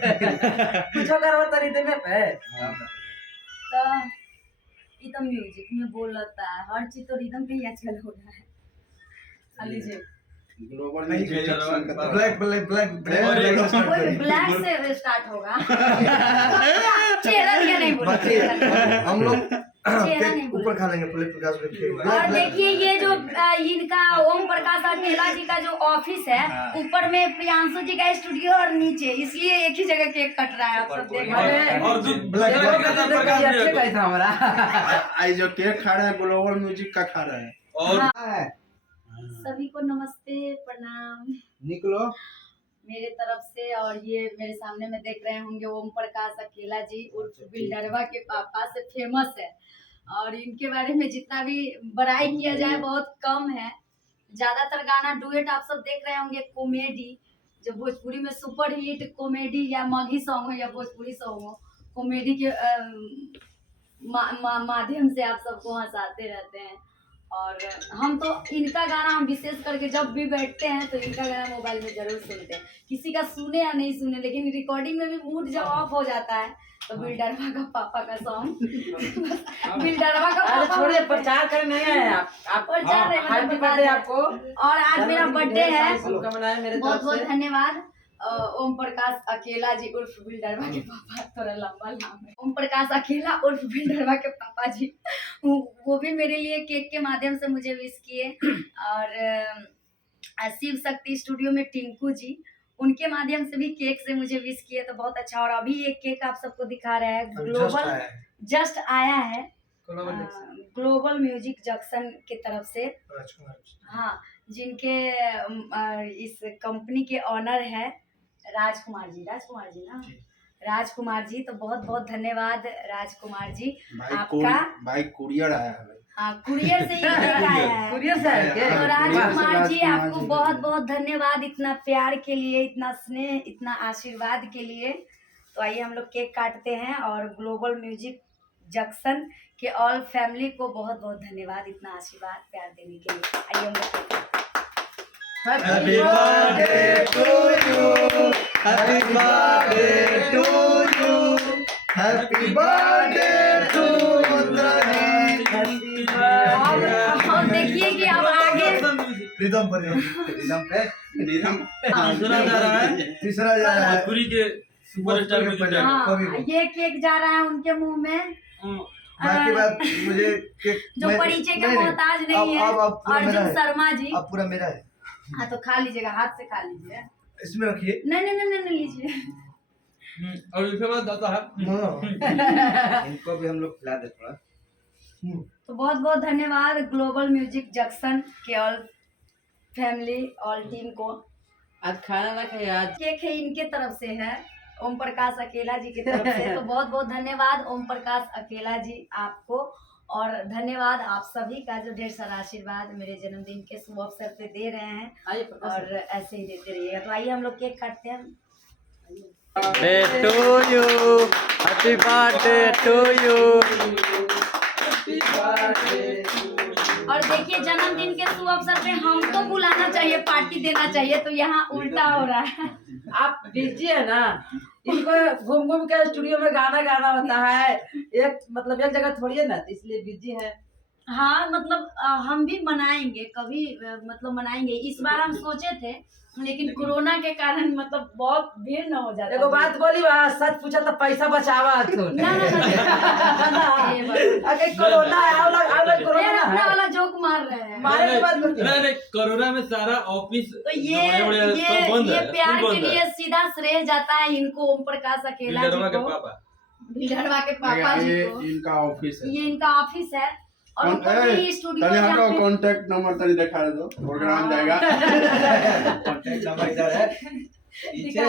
कुछ करो तरी दे में पे तो ये तो म्यूजिक में बोलता है, हर चीज तो रिदम पे ही आजकल हो रहा है। लीजिए ग्लोबल नहीं, ब्लैक ब्लैक ब्लैक ब्लैक से स्टार्ट होगा। चेहरा दिया नहीं बोला हम लोग चेहरा नहीं ऊपर बोला। खा लेंगे प्लेट प्रकाश में। और देखिए ये जो इनका ओम प्रकाश अकेला जी का जो ऑफिस है, ऊपर में प्रियांशु जी का स्टूडियो और नीचे, इसलिए एक ही जगह केक कट रहा है। आप सब देख रहे हैं। और जो ब्लैक अच्छे का था हमारा। आई जो केक खा रहा है ग्लोबल म्यूजिक का खा रहा है। और सभी को नमस्ते प्रणाम निकलो मेरे तरफ से। और ये मेरे सामने में देख रहे होंगे ओम प्रकाश अकेला जी उर्फ बिल्डरवा के पापा से फेमस है। और इनके बारे में जितना भी बड़ाई किया जाए बहुत कम है। ज्यादातर गाना डुएट आप सब देख रहे होंगे कॉमेडी, जो भोजपुरी में सुपर हिट कॉमेडी या मगही सॉन्ग हो या भोजपुरी सॉन्ग हो, कॉमेडी के माध्यम से आप सबको हंसाते रहते हैं। और हम तो इनका गाना हम विशेष करके जब भी बैठते हैं तो इनका गाना मोबाइल में जरूर सुनते हैं, किसी का सुने या नहीं सुने, लेकिन रिकॉर्डिंग में भी मूड जब ऑफ हो जाता है तो बिल्डरवा का पापा का सॉन्ग बिल्डरवा का पापा छोड़िए, प्रचार करने नहीं आए आप प्रचार है, मतलब हैप्पी बता बर्थडे दें। आपको। और आज मेरा बर्थडे है, शुभकामनाएं मेरे बहुत तरफ बहुत से। धन्यवाद। ओम प्रकाश अकेला जी उर्फ बिल्डरवा के पापा, थोड़ा लंबा नाम है, ओम प्रकाश अकेला उर्फ बिल्डरवा के पापा जी, वो भी मेरे लिए केक के माध्यम से मुझे विश किए। और शिव शक्ति स्टूडियो में टिंकू जी, उनके माध्यम से भी केक से मुझे विश किए, तो बहुत अच्छा। और अभी एक केक आप सबको दिखा रहे हैं, ग्लोबल जस्ट आया है ग्लोबल म्यूजिक जंक्शन की तरफ से। हाँ, जिनके इस कंपनी के ऑनर है राजकुमार जी ना, राजकुमार जी, तो बहुत बहुत धन्यवाद राजकुमार जी आपका। भाई कुरियर आया है। हाँ, कुरियर से ही केक आया है। कुरियर से आया क्या? तो राजकुमार जी राजकुमार आपको जी बहुत बहुत धन्यवाद, इतना प्यार के लिए, इतना स्नेह, इतना आशीर्वाद के लिए। तो आइए हम लोग केक काटते हैं। और ग्लोबल म्यूजिक जंक्शन के ऑल फैमिली को बहुत बहुत धन्यवाद इतना आशीर्वाद प्यार देने के लिए। आइए हम लोग केक काटते हैं। Happy birthday to you. Happy birthday to you. Happy birthday to Uttarakhand. और देखिए कि अब आगे रिदम पे तीसरा जा रहा है, तीसरा जा रहा है। भोजपुरी के सुपरस्टार म्यूजिक डायरेक्टर। हाँ, ये केक जा रहा है उनके मुंह में। बाकी बात मुझे केक जो परिचय के मोहताज नहीं है, अब पूरा मेरा अर्जुन है। शर्मा जी। अब पूरा मेरा है। हाँ, तो खा लीजिएगा, हाथ से खा लीजिए। इसमें रखिए। नहीं लीजिए। और इसके बाद जाता हाँ। इनको भी हम लोग खिला दे थोड़ा। तो बहुत बहुत धन्यवाद ग्लोबल म्यूजिक जंक्शन के ऑल फैमिली, ऑल टीम को। आज खाना ना खाइए, आज केक है इनके तरफ से है, ओम प्रकाश अकेला जी की तरफ से। तो बहुत बहुत धन्यवाद ओम प्रकाश अकेला जी आपको। और धन्यवाद आप सभी का जो ढेर सारा आशीर्वाद मेरे जन्मदिन के शुभ अवसर पे दे रहे हैं, आइए प्रकाश। और ऐसे ही देते रहिएगा। तो आइए हम लोग केक काटते हैं। birthday to you, happy birthday to you. और देखिए जन्मदिन के शुभ अवसर पे हमको बुलाना चाहिए, पार्टी देना चाहिए, तो यहाँ उल्टा हो रहा है। आप बिजी है ना, इनको घूम घूम के स्टूडियो में गाना गाना होता है, एक मतलब एक जगह थोड़ी है ना, तो इसलिए बिजी है। हाँ, मतलब हम भी मनाएंगे कभी, मतलब मनाएंगे। इस बार हम सोचे थे, लेकिन कोरोना के कारण मतलब बहुत भीड़ न हो जाता। एगो बात बोली बा, सच पूछा तो पैसा बचावा तो ना ये बात। अगर कोरोना है, फिर कोरोना अपना है, वाला जोक मार रहे हैं। मारे के बाद बोलिए। नहीं, कोरोना में सारा ऑफिस तो ये प्यार के लिए सीधा श्रेय जाता है इनको, ओम प्रकाश अकेला जी के को, पापा। बिल्डरवा के पापा जी को। इनका ऑफिस है। ये इनका ऑफिस है। और ऊपर में ही स्टूडियो तनी जहाँ हटो, पे- कांटेक्ट नंबर तनी दिखा दो, प्रोग्राम जाएगा। दिखा-